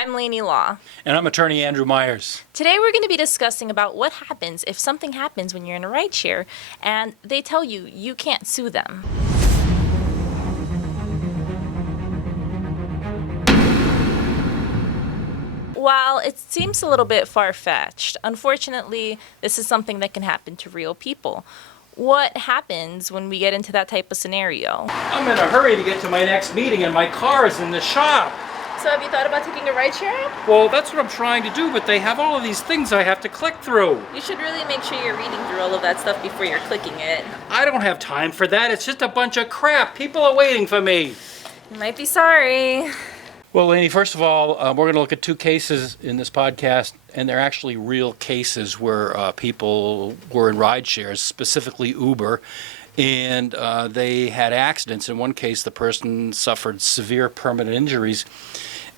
I'm Lainey Law. And I'm attorney Andrew Myers. Today we're going to be discussing about what happens if something happens when you're in a rideshare and they tell you you can't sue them. While it seems a little bit far-fetched, unfortunately, this is something that can happen to real people. What happens when we get into that type of scenario? I'm in a hurry to get to my next meeting and my car is in the shop. So have you thought about taking a rideshare app? Well, that's what I'm trying to do, but they have all of these things I have to click through. You should really make sure you're reading through all of that stuff before you're clicking it. I don't have time for that. It's just a bunch of crap. People are waiting for me. You might be sorry. Well, Lainey, first of all, we're going to look at two cases in this podcast, and they're actually real cases where people were in rideshares, specifically Uber, and they had accidents. In one case, the person suffered severe permanent injuries,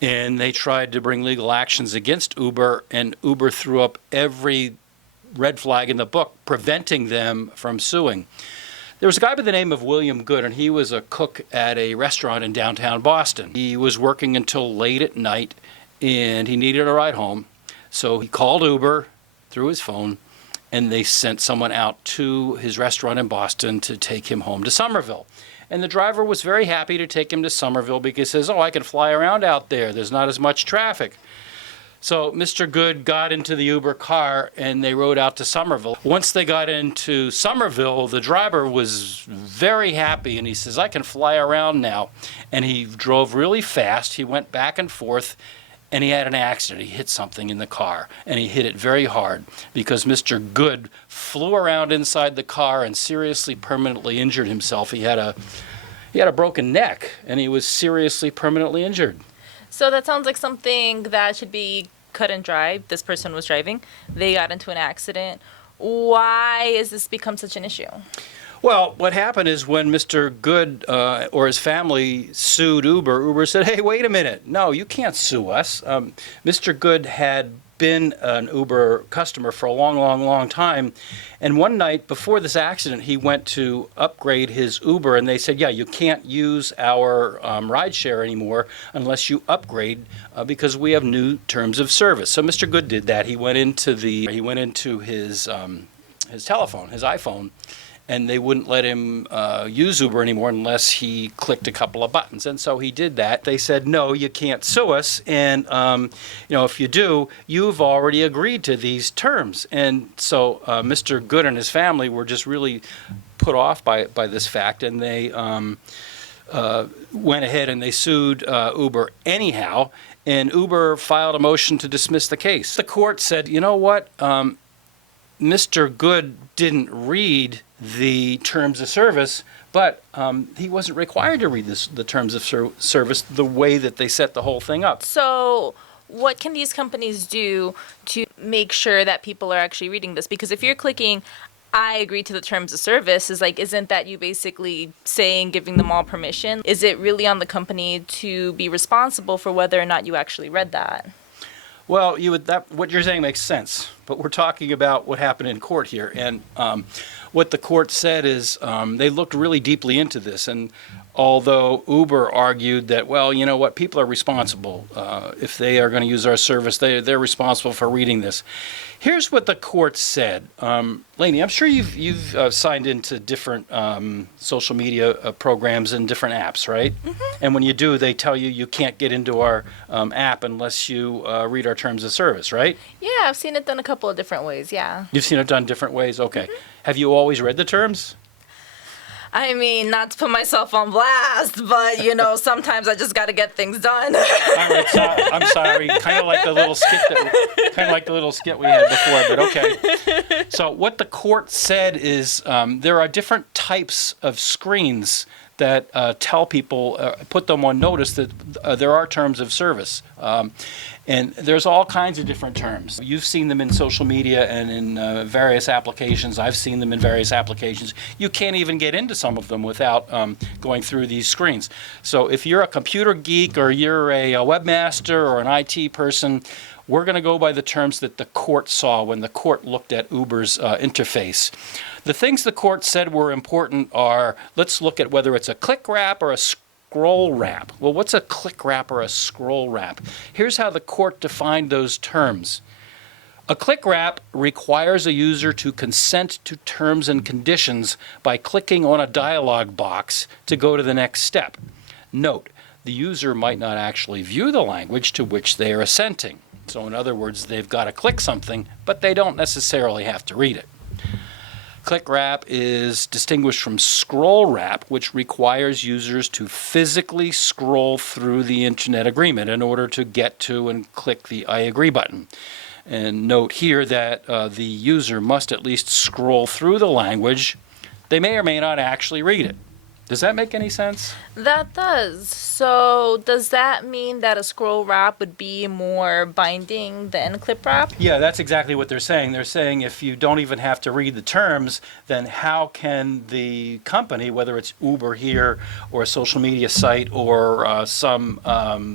and they tried to bring legal actions against Uber, and Uber threw up every red flag in the book, preventing them from suing. There was a guy by the name of William Good, and he was a cook at a restaurant in downtown Boston. He was working until late at night, and he needed a ride home. So he called Uber through his phone, and they sent someone out to his restaurant in Boston to take him home to Somerville. And the driver was very happy to take him to Somerville because he says, I can fly around out there. There's not as much traffic. So Mr. Good got into the Uber car and they rode out to Somerville. Once they got into Somerville, the driver was very happy and he says, I can fly around now. And he drove really fast. He went back and forth and he had an accident. He hit something in the car and he hit it very hard because Mr. Good flew around inside the car and seriously permanently injured himself. He had a broken neck and he was seriously permanently injured. So that sounds like something that should be cut and dry. This person was driving. They got into an accident. Why has this become such an issue? Well, what happened is when Mr. Good or his family sued Uber, Uber said, hey, wait a minute. No, you can't sue us. Mr. Good had been an Uber customer for a long time. And one night before this accident, he went to upgrade his Uber and they said, yeah, you can't use our rideshare anymore unless you upgrade because we have new terms of service. So Mr. Good did that. He went into his telephone, his iPhone, and they wouldn't let him use Uber anymore unless he clicked a couple of buttons. And so he did that. They said, no, you can't sue us. And, if you do, you've already agreed to these terms. And so Mr. Good and his family were just really put off by this fact. And they went ahead and they sued Uber anyhow. And Uber filed a motion to dismiss the case. The court said, you know what? Mr. Good didn't read the terms of service, but he wasn't required to read the terms of service the way that they set the whole thing up. So what can these companies do to make sure that people are actually reading this? Because if you're clicking, I agree to the terms of service, isn't that you basically saying, giving them all permission? Is it really on the company to be responsible for whether or not you actually read that? Well, what you're saying makes sense, but we're talking about what happened in court here. And what the court said is they looked really deeply into this. And although Uber argued that, well, you know what, people are responsible. If they are going to use our service, they're responsible for reading this. Here's what the court said. Lainey, I'm sure you've signed into different social media programs and different apps, right? Mm-hmm. And when you do, they tell you can't get into our app unless you read our terms of service, right? Yeah, I've seen it done a couple of different ways, yeah. You've seen it done different ways? Okay. Mm-hmm. Have you always read the terms? I mean, not to put myself on blast, but, sometimes I just got to get things done. All right, so, I'm sorry. Kind of like the little skit we had before, but okay. So what the court said is there are different types of screens that tell people, put them on notice that there are terms of service. And there's all kinds of different terms. You've seen them in social media and in various applications. I've seen them in various applications. You can't even get into some of them without going through these screens. So if you're a computer geek or you're a webmaster or an IT person, we're going to go by the terms that the court saw when the court looked at Uber's interface. The things the court said were important are, let's look at whether it's a click wrap or a scroll wrap. Well, what's a click wrap or a scroll wrap? Here's how the court defined those terms. A click wrap requires a user to consent to terms and conditions by clicking on a dialog box to go to the next step. Note, the user might not actually view the language to which they are assenting. So in other words, they've got to click something, but they don't necessarily have to read it. Click wrap is distinguished from scroll wrap, which requires users to physically scroll through the Internet agreement in order to get to and click the I agree button. And note here that the user must at least scroll through the language. They may or may not actually read it. Does that make any sense? That does. So does that mean that a scroll wrap would be more binding than clip wrap? Yeah, that's exactly what they're saying. They're saying if you don't even have to read the terms, then how can the company, whether it's Uber here or a social media site or some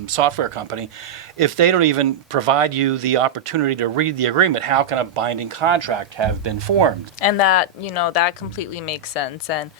software company, if they don't even provide you the opportunity to read the agreement, how can a binding contract have been formed? And that, that completely makes sense. And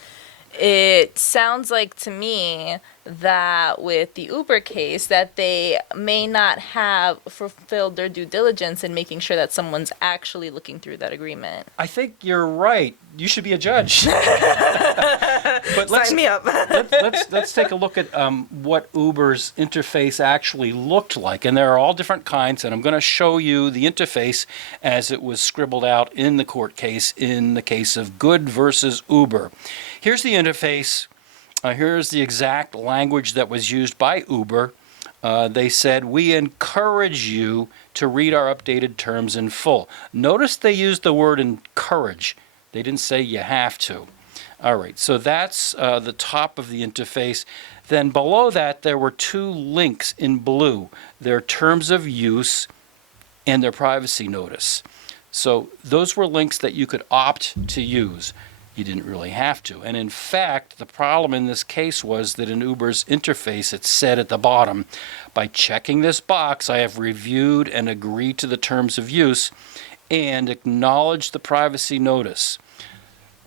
it sounds like to me that with the Uber case that they may not have fulfilled their due diligence in making sure that someone's actually looking through that agreement. I think you're right. You should be a judge. But Sign me up. let's take a look at what Uber's interface actually looked like. And there are all different kinds, and I'm going to show you the interface as it was scribbled out in the court case in the case of Good versus Uber. Here's the interface. Here's the exact language that was used by Uber. They said, we encourage you to read our updated terms in full. Notice they used the word encourage. They didn't say you have to. All right, so that's the top of the interface. Then below that, there were two links in blue. Their terms of use and their privacy notice. So those were links that you could opt to use. You didn't really have to. And in fact, the problem in this case was that in Uber's interface, it said at the bottom, by checking this box, I have reviewed and agreed to the terms of use and acknowledged the privacy notice.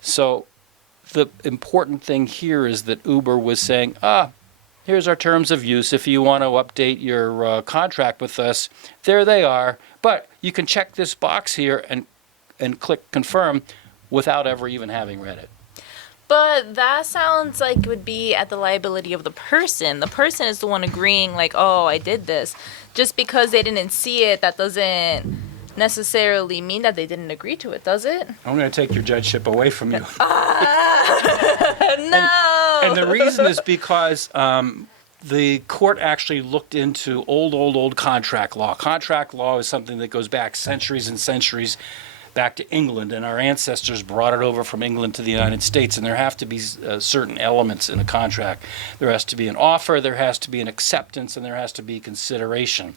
So the important thing here is that Uber was saying, here's our terms of use. If you want to update your contract with us, there they are. But you can check this box here and click confirm without ever even having read it. But that sounds like it would be at the liability of the person. The person is the one agreeing, like, oh, I did this. Just because they didn't see it, that doesn't necessarily mean that they didn't agree to it, does it? I'm going to take your judgeship away from you. No! And the reason is because the court actually looked into old contract law. Contract law is something that goes back centuries and centuries, back to England, and our ancestors brought it over from England to the United States, and there have to be certain elements in a contract. There has to be an offer, there has to be an acceptance, and there has to be consideration.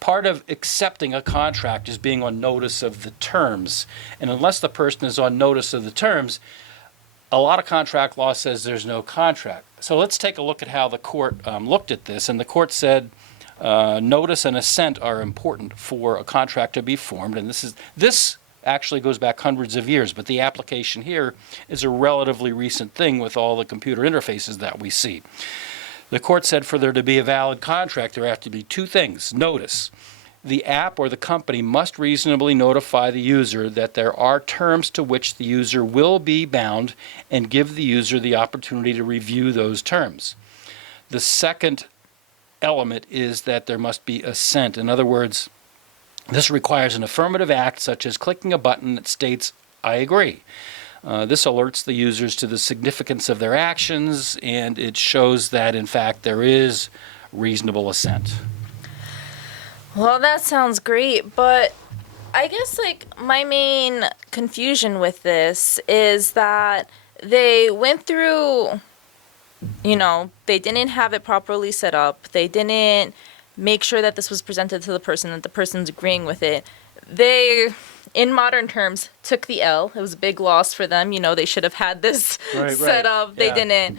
Part of accepting a contract is being on notice of the terms, and unless the person is on notice of the terms, a lot of contract law says there's no contract. So let's take a look at how the court looked at this, and the court said notice and assent are important for a contract to be formed, and this actually goes back hundreds of years, but the application here is a relatively recent thing with all the computer interfaces that we see. The court said for there to be a valid contract, there have to be two things. Notice, the app or the company must reasonably notify the user that there are terms to which the user will be bound and give the user the opportunity to review those terms. The second element is that there must be assent. In other words, this requires an affirmative act, such as clicking a button that states, I agree. This alerts the users to the significance of their actions, and it shows that, in fact, there is reasonable assent. Well, that sounds great, but I guess, my main confusion with this is that they went through, they didn't have it properly set up. They didn't make sure that this was presented to the person, that the person's agreeing with it. They, in modern terms, took the L. It was a big loss for them. They should have had this set up. They didn't.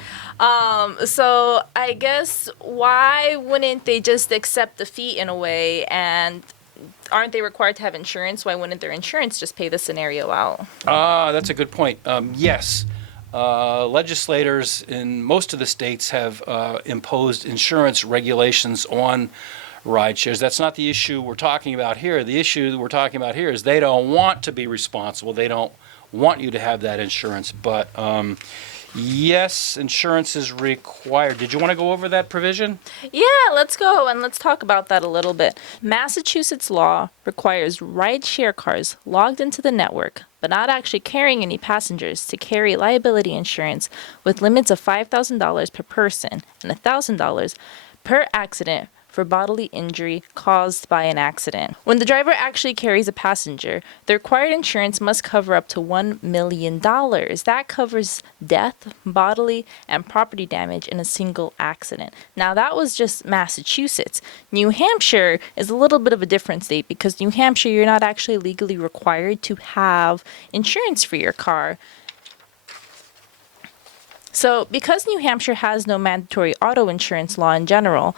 So I guess why wouldn't they just accept defeat in a way? And aren't they required to have insurance? Why wouldn't their insurance just pay the scenario out? That's a good point. Yes. legislators in most of the states have imposed insurance regulations on ride shares. That's not the issue we're talking about here. The issue we're talking about here is they don't want to be responsible. They don't want you to have that insurance. But yes, insurance is required. Did you want to go over that provision? Yeah, let's go and let's talk about that a little bit. Massachusetts law requires rideshare cars logged into the network, but not actually carrying any passengers, to carry liability insurance with limits of $5,000 per person and $1,000 per accident for bodily injury caused by an accident. When the driver actually carries a passenger, the required insurance must cover up to $1 million. That covers death, bodily, and property damage in a single accident. Now, that was just Massachusetts. New Hampshire is a little bit of a different state because New Hampshire, you're not actually legally required to have insurance for your car. So, because New Hampshire has no mandatory auto insurance law in general,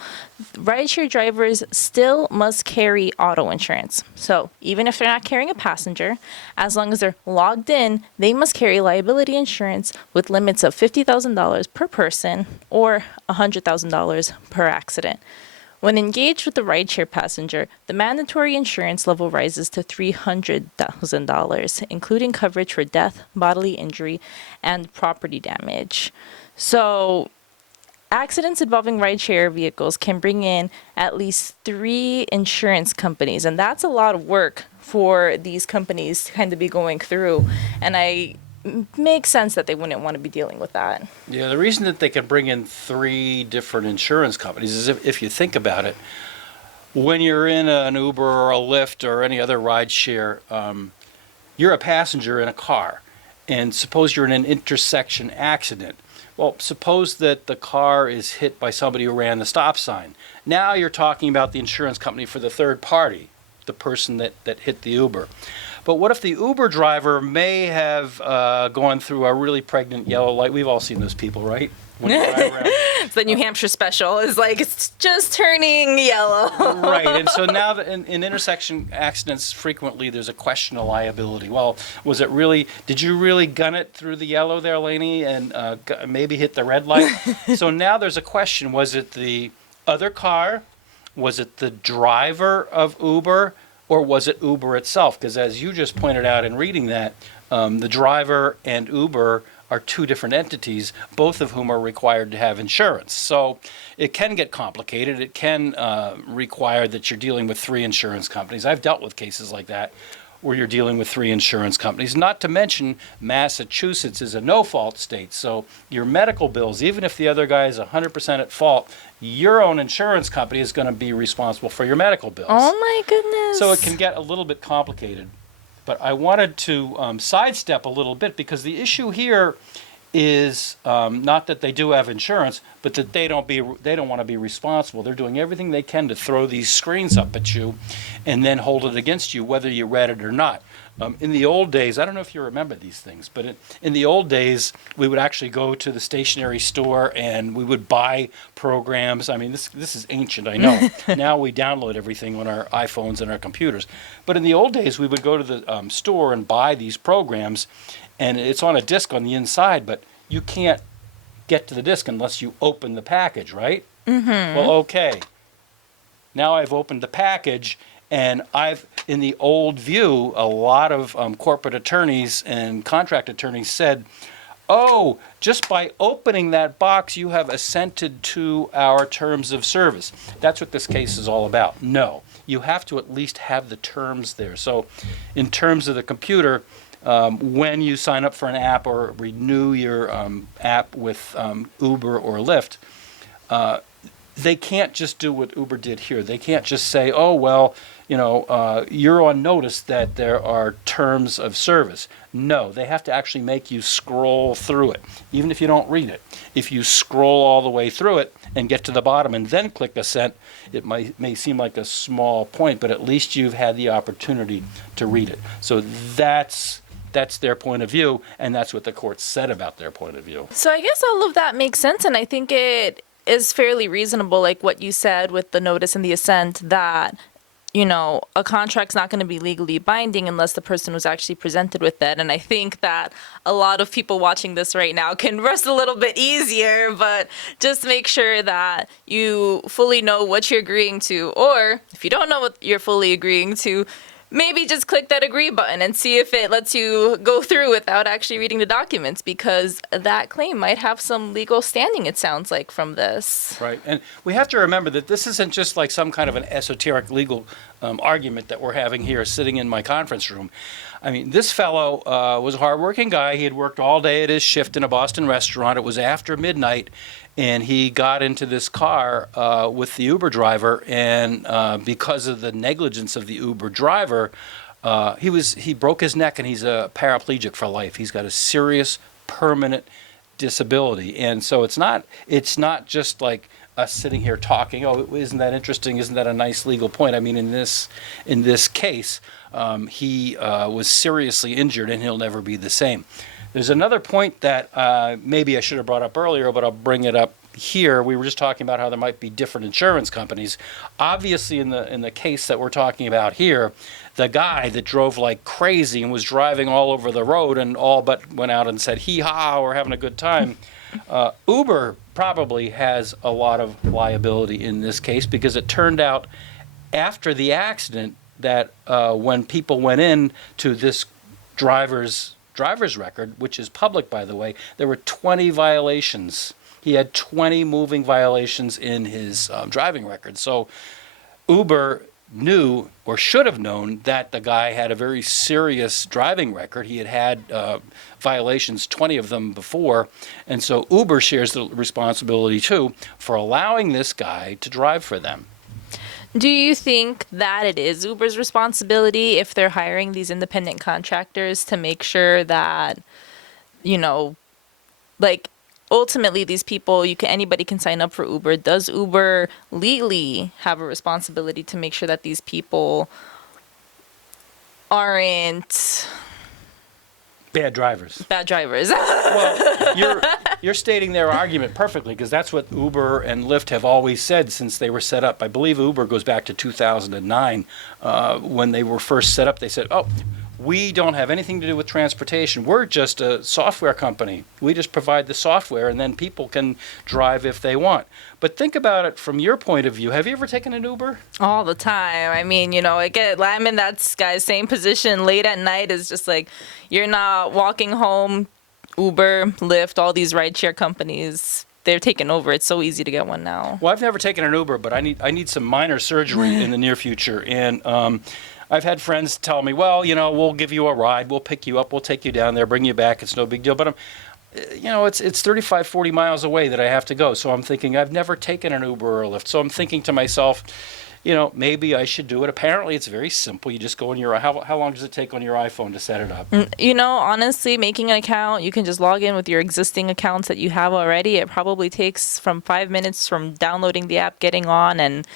rideshare drivers still must carry auto insurance. So, even if they're not carrying a passenger, as long as they're logged in, they must carry liability insurance with limits of $50,000 per person or $100,000 per accident. When engaged with the rideshare passenger, the mandatory insurance level rises to $300,000, including coverage for death, bodily injury, and property damage. So, accidents involving rideshare vehicles can bring in at least 3 insurance companies, and that's a lot of work for these companies to kind of be going through. And makes sense that they wouldn't want to be dealing with that. Yeah, the reason that they can bring in 3 different insurance companies is if you think about it, when you're in an Uber or a Lyft or any other ride share, you're a passenger in a car. And suppose you're in an intersection accident. Well, suppose that the car is hit by somebody who ran the stop sign. Now you're talking about the insurance company for the third party, the person that hit the Uber. But what if the Uber driver may have gone through a really pregnant yellow light? We've all seen those people, right? When you drive around. It's the New Hampshire special. It's like, it's just turning yellow. Right, and so now in intersection accidents, frequently there's a question of liability. Well, did you really gun it through the yellow there, Lainey, and maybe hit the red light? So now there's a question, was it the other car? Was it the driver of Uber? Or was it Uber itself? Because as you just pointed out in reading that, the driver and Uber are 2 different entities, both of whom are required to have insurance. So it can get complicated. It can require that you're dealing with 3 insurance companies. I've dealt with cases like that where you're dealing with 3 insurance companies. Not to mention Massachusetts is a no-fault state. So your medical bills, even if the other guy is 100% at fault, your own insurance company is going to be responsible for your medical bills. Oh my goodness. So it can get a little bit complicated. But I wanted to sidestep a little bit because the issue here is not that they do have insurance, but that they don't want to be responsible. They're doing everything they can to throw these screens up at you and then hold it against you, whether you read it or not. In the old days, I don't know if you remember these things, but in the old days, we would actually go to the stationery store and we would buy programs. I mean, this is ancient, I know. Now we download everything on our iPhones and our computers. But in the old days, we would go to the store and buy these programs, and it's on a disc on the inside, but you can't get to the disc unless you open the package, right? Mm-hmm. Well, okay. Now I've opened the package, and in the old view, a lot of corporate attorneys and contract attorneys said, oh, just by opening that box, you have assented to our terms of service. That's what this case is all about. No, you have to at least have the terms there. So in terms of the computer, when you sign up for an app or renew your app with Uber or Lyft, they can't just do what Uber did here. They can't just say, oh, well, you're on notice that there are terms of service. No, they have to actually make you scroll through it, even if you don't read it. If you scroll all the way through it and get to the bottom and then click assent, it may seem like a small point, but at least you've had the opportunity to read it. So that's their point of view, and that's what the court said about their point of view. So I guess all of that makes sense, and I think it is fairly reasonable, like what you said with the notice and the assent, that a contract's not going to be legally binding unless the person was actually presented with that. And I think that a lot of people watching this right now can rest a little bit easier, but just make sure that you fully know what you're agreeing to. Or if you don't know what you're fully agreeing to, maybe just click that agree button and see if it lets you go through without actually reading the documents, because that claim might have some legal standing, it sounds like, from this. Right. And we have to remember that this isn't just like some kind of an esoteric legal argument that we're having here sitting in my conference room. I mean, this fellow was a hardworking guy. He had worked all day at his shift in a Boston restaurant. It was after midnight, and he got into this car with the Uber driver, and because of the negligence of the Uber driver, he broke his neck, and he's a paraplegic for life. He's got a serious, permanent disability, and so it's not just like us sitting here talking. Oh, isn't that interesting? Isn't that a nice legal point? I mean, in this case, he was seriously injured, and he'll never be the same. There's another point that maybe I should have brought up earlier, but I'll bring it up here. We were just talking about how there might be different insurance companies. Obviously, in the case that we're talking about here, the guy that drove like crazy and was driving all over the road and all but went out and said, hee-haw, we're having a good time. Uber probably has a lot of liability in this case, because it turned out after the accident that when people went in to this driver's record, which is public, by the way, there were 20 violations. He had 20 moving violations in his driving record. So Uber knew, or should have known, that the guy had a very serious driving record. He had violations, 20 of them before, and so Uber shares the responsibility too for allowing this guy to drive for them. Do you think that it is Uber's responsibility, if they're hiring these independent contractors, to make sure that, like, ultimately these people, anybody can sign up for Uber? Does Uber legally have a responsibility to make sure that these people aren't bad drivers? Well, you're stating their argument perfectly, because that's what Uber and Lyft have always said since they were set up. I believe Uber goes back to 2009. When they were first set up, they said, oh, we don't have anything to do with transportation. We're just a software company. We just provide the software, and then people can drive if they want. But think about it from your point of view. Have you ever taken an Uber? All the time. I mean, I'm in that guy's same position late at night. Is just like, you're not walking home. Uber, Lyft, all these rideshare companies, they're taking over. It's so easy to get one now. Well, I've never taken an Uber, but I need some minor surgery in the near future. And I've had friends tell me, well, we'll give you a ride. We'll pick you up. We'll take you down there, bring you back. It's no big deal. But it's 35, 40 miles away that I have to go. So I'm thinking, I've never taken an Uber or a Lyft. So I'm thinking to myself, maybe I should do it. Apparently, it's very simple. You just go on your, how long does it take on your iPhone to set it up? Honestly, making an account, you can just log in with your existing accounts that you have already. It probably takes from 5 minutes from downloading the app, getting on, and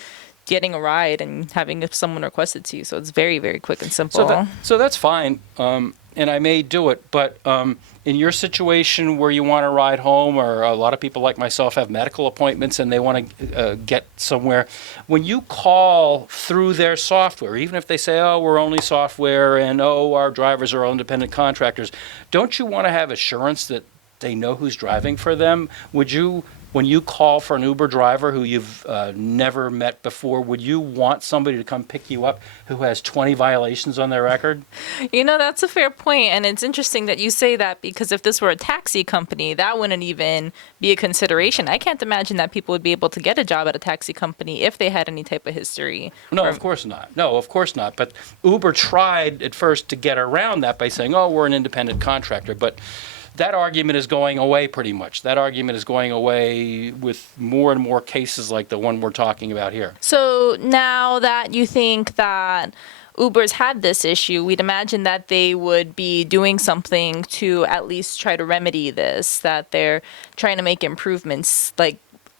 getting a ride and having someone request it to you. So it's very, very quick and simple. So that's fine. And I may do it, but in your situation where you want to ride home, or a lot of people like myself have medical appointments and they want to get somewhere, when you call through their software, even if they say, oh, we're only software, and oh, our drivers are all independent contractors, don't you want to have assurance that they know who's driving for them? Would you, when you call for an Uber driver who you've never met before, would you want somebody to come pick you up who has 20 violations on their record? That's a fair point. And it's interesting that you say that, because if this were a taxi company, that wouldn't even be a consideration. I can't imagine that people would be able to get a job at a taxi company if they had any type of history. No, of course not. No, of course not. But Uber tried at first to get around that by saying, oh, we're an independent contractor. But that argument is going away pretty much. That argument is going away with more and more cases like the one we're talking about here. So now that you think that Uber's had this issue, we'd imagine that they would be doing something to at least try to remedy this, that they're trying to make improvements, like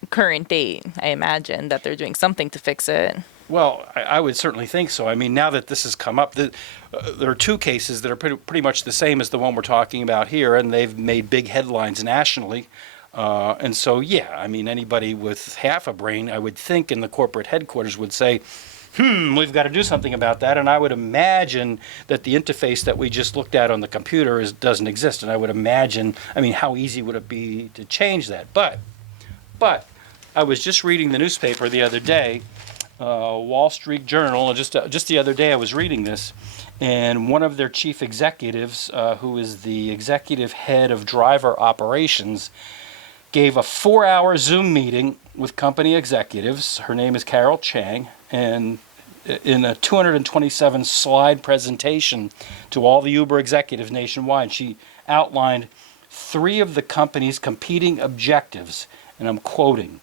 current date. I imagine that they're doing something to fix it. Well, I would certainly think so. I mean, now that this has come up, there are two cases that are pretty much the same as the one we're talking about here, and they've made big headlines nationally. And so, yeah, I mean, anybody with half a brain, I would think, in the corporate headquarters would say, we've got to do something about that. And I would imagine that the interface that we just looked at on the computer doesn't exist. And I would imagine, I mean, how easy would it be to change that? But I was just reading the newspaper the other day, Wall Street Journal, and just the other day I was reading this, and one of their chief executives, who is the executive head of driver operations, gave a 4-hour Zoom meeting with company executives. Her name is Carol Chang, and in a 227 slide presentation to all the Uber executives nationwide, she outlined 3 of the company's competing objectives, and I'm quoting.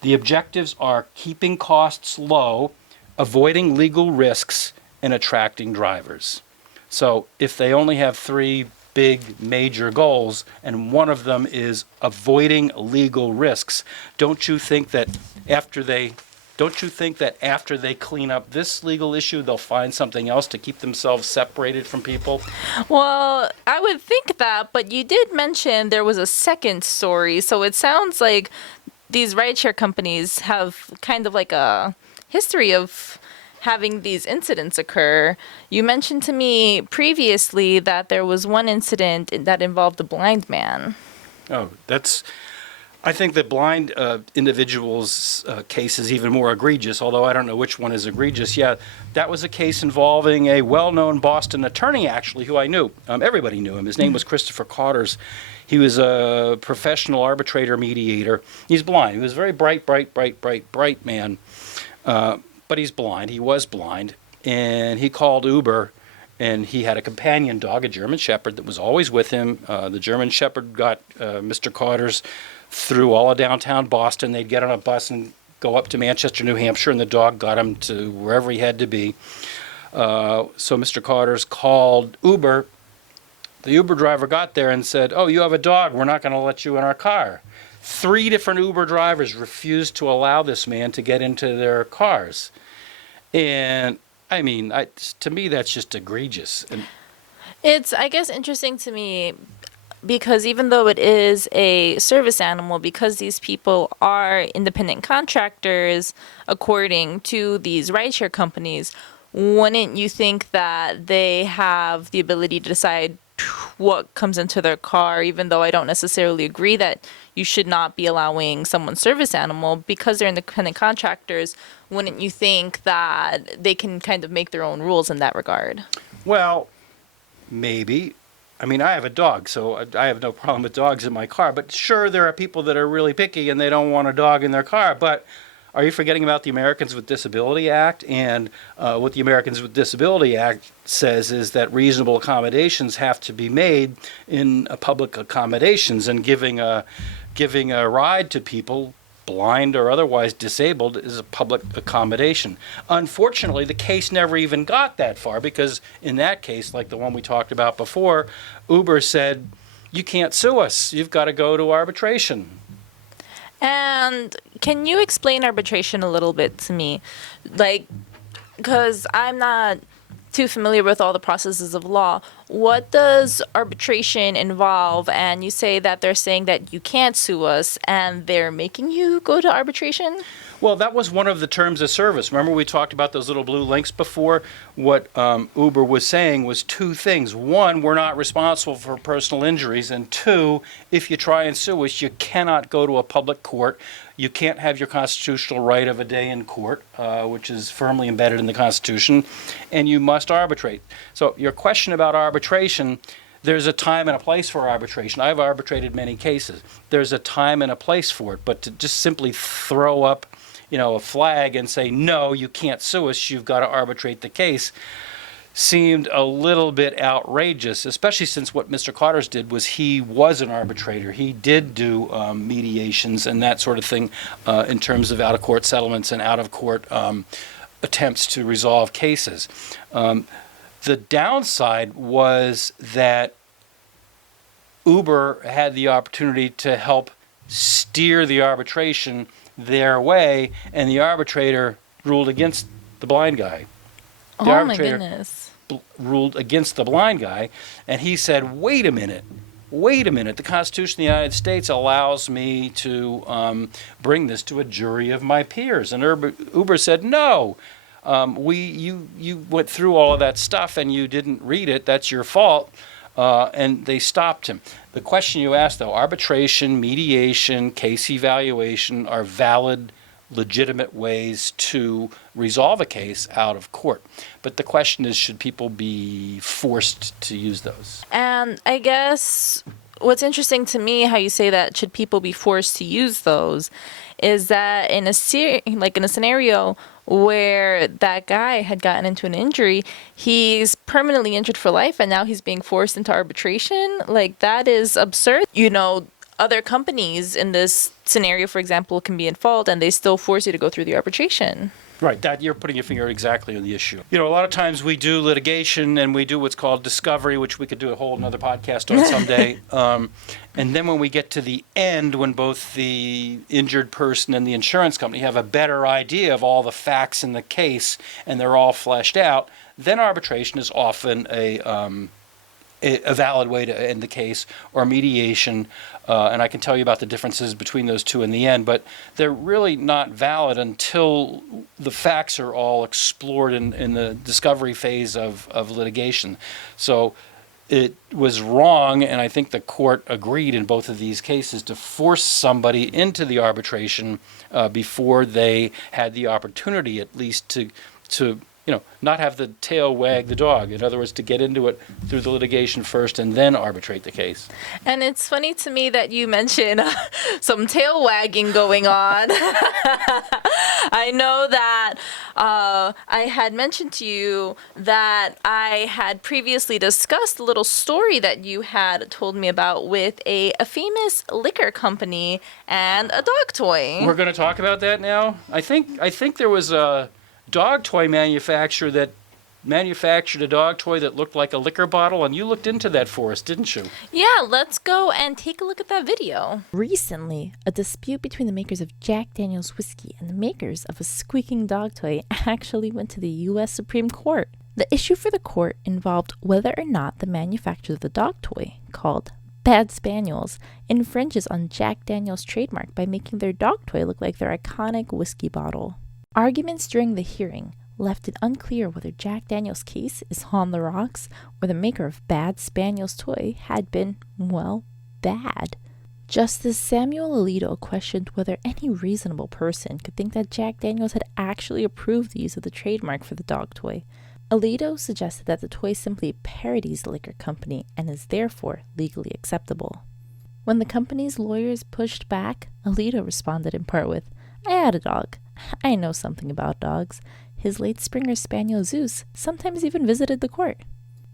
The objectives are keeping costs low, avoiding legal risks, and attracting drivers. So if they only have 3 big major goals, and one of them is avoiding legal risks, don't you think that after they clean up this legal issue, they'll find something else to keep themselves separated from people? Well, I would think that, but you did mention there was a second story, so it sounds like these rideshare companies have kind of like a history of having these incidents occur. You mentioned to me previously that there was one incident that involved a blind man. Oh, I think the blind individual's case is even more egregious, although I don't know which one is egregious. Yeah, that was a case involving a well-known Boston attorney, actually, who I knew. Everybody knew him. His name was Christopher Cauters. He was a professional arbitrator mediator. He's blind. He was a very bright man, but he's blind. He was blind, and he called Uber, and he had a companion dog, a German Shepherd, that was always with him. The German Shepherd got Mr. Cauters through all of downtown Boston. They'd get on a bus and go up to Manchester, New Hampshire, and the dog got him to wherever he had to be. So Mr. Cauters called Uber. The Uber driver got there and said, "Oh, you have a dog. We're not going to let you in our car." 3 different Uber drivers refused to allow this man to get into their cars. And, I mean, to me, that's just egregious. And It's, I guess, interesting to me because even though it is a service animal, because these people are independent contractors, according to these rideshare companies, wouldn't you think that they have the ability to decide what comes into their car, even though I don't necessarily agree that you should not be allowing someone's service animal because they're independent contractors? Wouldn't you think that they can kind of make their own rules in that regard? well, maybe. I mean, I have a dog, so I have no problem with dogs in my car. But sure, there are people that are really picky and they don't want a dog in their car. But are you forgetting about the Americans with Disability Act? And what the Americans with Disability Act says is that reasonable accommodations have to be made in public accommodations, and giving a ride to people, blind or otherwise disabled, is a public accommodation. Unfortunately, the case never even got that far, because in that case, like the one we talked about before, Uber said, you can't sue us. You've got to go to arbitration. And can you explain arbitration a little bit to me? Like, because I'm not too familiar with all the processes of law. What does arbitration involve? And you say that they're saying that you can't sue us and they're making you go to arbitration? Well, that was one of the terms of service. Remember we talked about those little blue links before? What Uber was saying was 2 things. 1, we're not responsible for personal injuries. And 2, if you try and sue us, you cannot go to a public court. You can't have your constitutional right of a day in court, which is firmly embedded in the Constitution, and you must arbitrate. So your question about arbitration, there's a time and a place for arbitration. I've arbitrated many cases. There's a time and a place for it, but to just simply throw up a flag and say, no, you can't sue us, you've got to arbitrate the case, seemed a little bit outrageous, especially since what Mr. Cauters did was he was an arbitrator. He did do mediations and that sort of thing in terms of out-of-court settlements and out-of-court attempts to resolve cases. The downside was that Uber had the opportunity to help steer the arbitration their way, and the arbitrator ruled against the blind guy. The arbitrator My goodness. Ruled against the blind guy, and he said, wait a minute, the Constitution of the United States allows me to bring this to a jury of my peers. And Uber said, no, you went through all of that stuff and you didn't read it. That's your fault. And they stopped him. The question you asked, though, arbitration, mediation, case evaluation are valid, legitimate ways to resolve a case out of court. But the question is, should people be forced to use those? And I guess what's interesting to me, how you say that should people be forced to use those, is that in a scenario where that guy had gotten into an injury, he's permanently injured for life, and now he's being forced into arbitration. Like, that is absurd. Other companies in this scenario, for example, can be in fault, and they still force you to go through the arbitration. Right, that you're putting your finger exactly on the issue. A lot of times we do litigation and we do what's called discovery, which we could do a whole another podcast on someday. And then when we get to the end, when both the injured person and the insurance company have a better idea of all the facts in the case and they're all fleshed out, then arbitration is often a valid way to end the case, or mediation, and I can tell you about the differences between those two in the end, but they're really not valid until the facts are all explored in the discovery phase of litigation. So it was wrong, and I think the court agreed in both of these cases to force somebody into the arbitration before they had the opportunity at least to not have the tail wag the dog. In other words, to get into it through the litigation first and then arbitrate the case. And it's funny to me that you mentioned some tail wagging going on. I know that I had mentioned to you that I had previously discussed a little story that you had told me about with a famous liquor company and a dog toy. We're going to talk about that now? I think there was a dog toy manufacturer that manufactured a dog toy that looked like a liquor bottle, and you looked into that for us, didn't you? Yeah, let's go and take a look at that video. Recently, a dispute between the makers of Jack Daniel's whiskey and the makers of a squeaking dog toy actually went to the U.S. Supreme Court. The issue for the court involved whether or not the manufacturer of the dog toy, called Bad Spaniels, infringes on Jack Daniel's trademark by making their dog toy look like their iconic whiskey bottle. Arguments during the hearing left it unclear whether Jack Daniel's case is on the rocks or the maker of Bad Spaniel's toy had been, well, bad. Justice Samuel Alito questioned whether any reasonable person could think that Jack Daniel's had actually approved the use of the trademark for the dog toy. Alito suggested that the toy simply parodies the liquor company and is therefore legally acceptable. When the company's lawyers pushed back, Alito responded in part with, "I had a dog. I know something about dogs. His late Springer Spaniel Zeus sometimes even visited the court."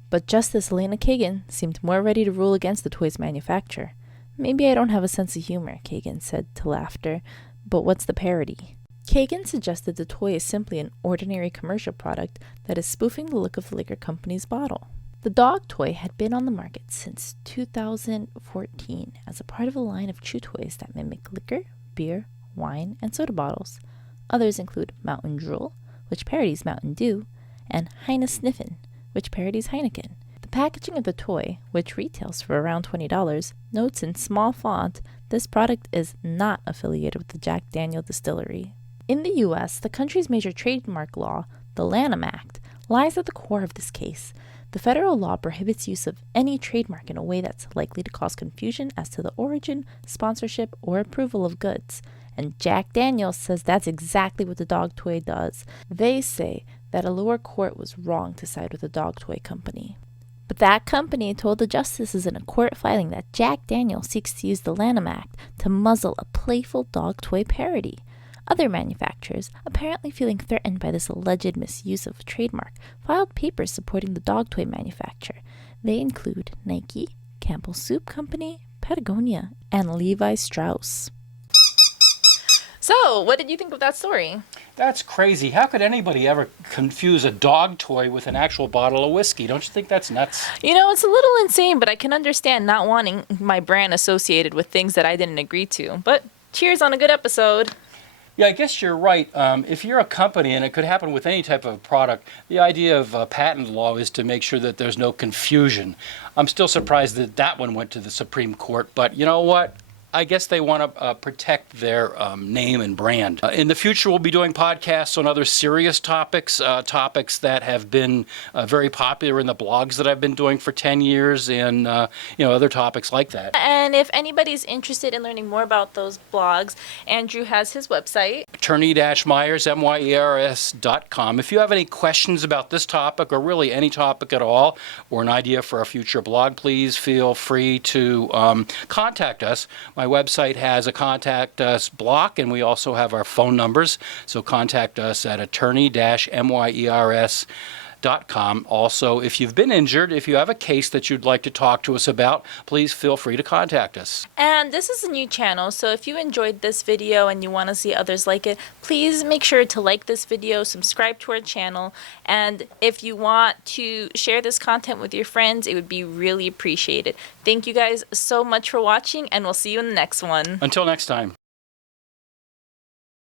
But Justice Elena Kagan seemed more ready to rule against the toy's manufacturer. "Maybe I don't have a sense of humor," Kagan said to Laughter, "but what's the parody?" Kagan suggested the toy is simply an ordinary commercial product that is spoofing the look of the liquor company's bottle. The dog toy had been on the market since 2014 as a part of a line of chew toys that mimic liquor, beer, wine, and soda bottles. Others include Mountain Drool, which parodies Mountain Dew, and Heine Sniffin', which parodies Heineken. The packaging of the toy, which retails for around $20, notes in small font this product is not affiliated with the Jack Daniel distillery. In the U.S., the country's major trademark law, the Lanham Act, lies at the core of this case. The federal law prohibits use of any trademark in a way that's likely to cause confusion as to the origin, sponsorship, or approval of goods. And Jack Daniels says that's exactly what the dog toy does. They say that a lower court was wrong to side with the dog toy company. But that company told the justices in a court filing that Jack Daniels seeks to use the Lanham Act to muzzle a playful dog toy parody. Other manufacturers, apparently feeling threatened by this alleged misuse of a trademark, filed papers supporting the dog toy manufacturer. They include Nike, Campbell Soup Company, Patagonia, and Levi Strauss. So, what did you think of that story? That's crazy. How could anybody ever confuse a dog toy with an actual bottle of whiskey? Don't you think that's nuts? It's a little insane, but I can understand not wanting my brand associated with things that I didn't agree to. But cheers on a good episode. Yeah, I guess you're right. If you're a company, and it could happen with any type of product, the idea of patent law is to make sure that there's no confusion. I'm still surprised that one went to the Supreme Court, but you know what? I guess they want to protect their name and brand. In the future, we'll be doing podcasts on other serious topics, topics that have been very popular in the blogs that I've been doing for 10 years, and other topics like that. And if anybody's interested in learning more about those blogs, Andrew has his website. Attorney-Myers, MYERS.com. If you have any questions about this topic or really any topic at all, or an idea for a future blog, please feel free to contact us. My website has a contact us block, and we also have our phone numbers. So contact us at attorney-myers.com. Also, if you've been injured, if you have a case that you'd like to talk to us about, please feel free to contact us. And this is a new channel, so if you enjoyed this video and you want to see others like it, please make sure to like this video, subscribe to our channel, and if you want to share this content with your friends, it would be really appreciated. Thank you guys so much for watching, and we'll see you in the next one. Until next time.